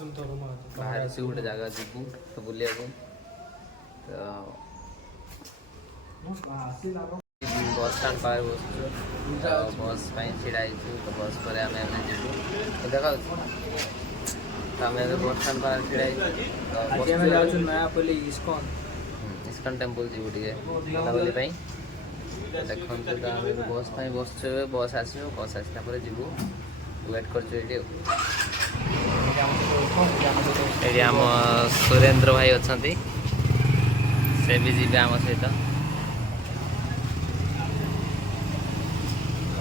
बाहर से गोटे जगह जीवु तो बुलिया को बस स्टाण्ड पाखे बस बस छिड़ा तो बस पर आम जीवु तो देखा तो आम बस स्टाण्ड पाखे छिड़ा नयापल्ली इस्कन टेम्पल जीवु टे बुलाबुली देखते तो आम बस बस बस आस बस आसला जीवु वेट कर आम सुरेंद्र भाई अच्छा से भी जी आम सहित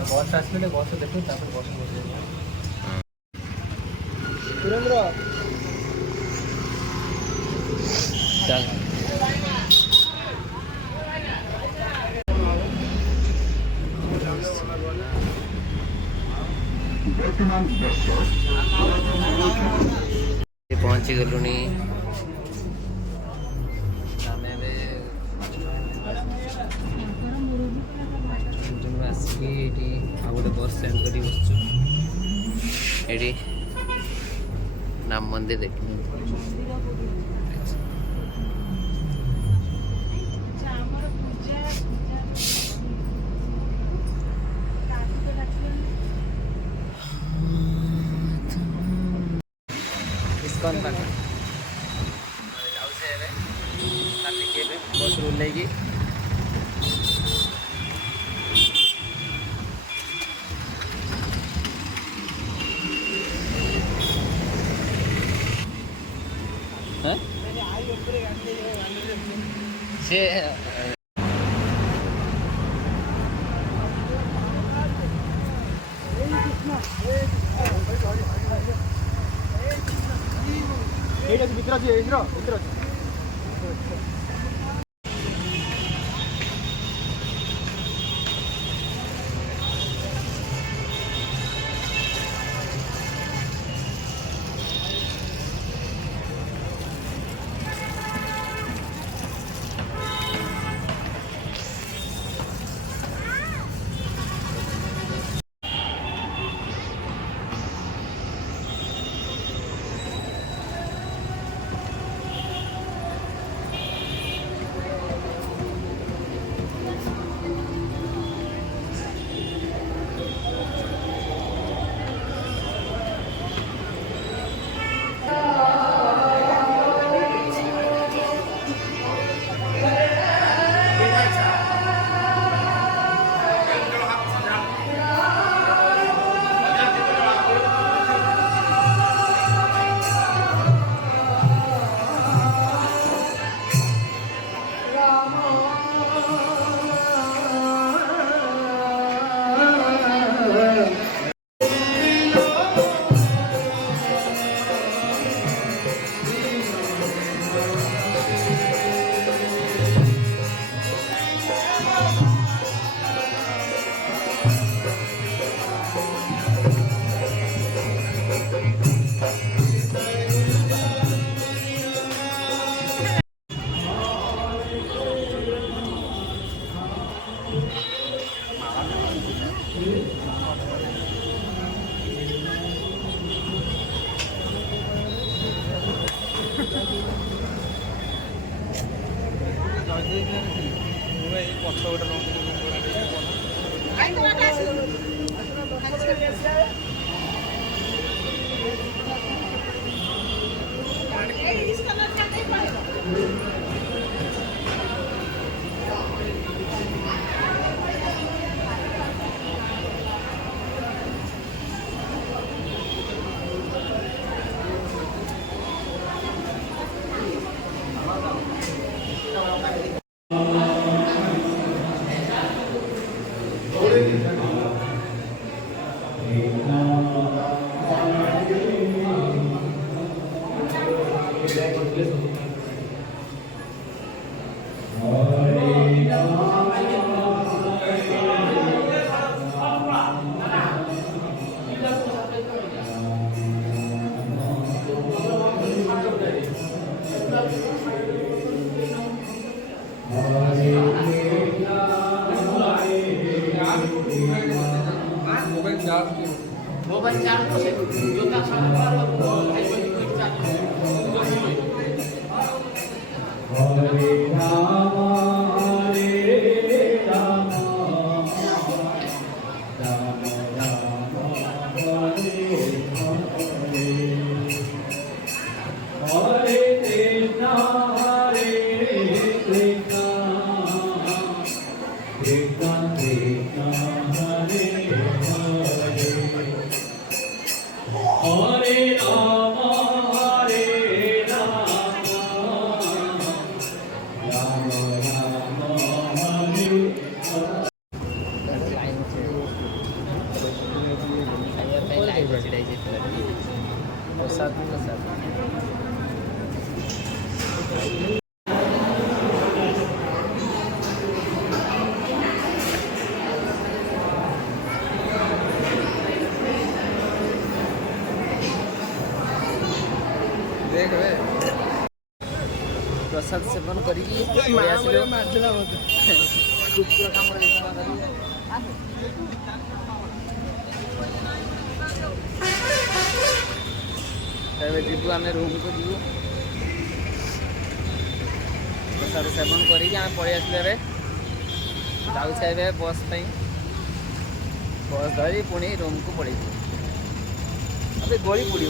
बस आसले बस देखो बस सुरेंद्र पहुँची गलु आसिक गोटे बस स्टैंड कर बस नाम मंदिर देख इस्कन पाखे बस ओह्ल से मोबाइल चार्ज देख बे प्रसाद सेवन करिकी कुकुर काम जीवु आम रूम को जीवु प्रसाद सेवन करिकी आम पलि आसिले जाऊे बस बस धरी पुणी रूम को पड़े अभी गली पड़ो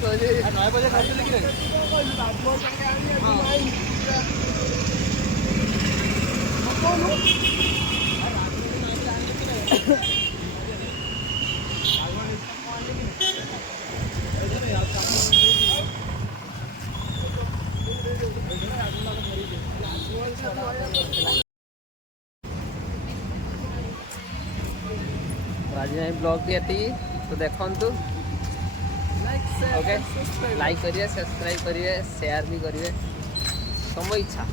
तो 9 बजे खाते लेकिन आज ब्लॉग भी एति तो देखु ओके लाइक करिए सब्सक्राइब करिए शेयर भी करिए तुम इच्छा।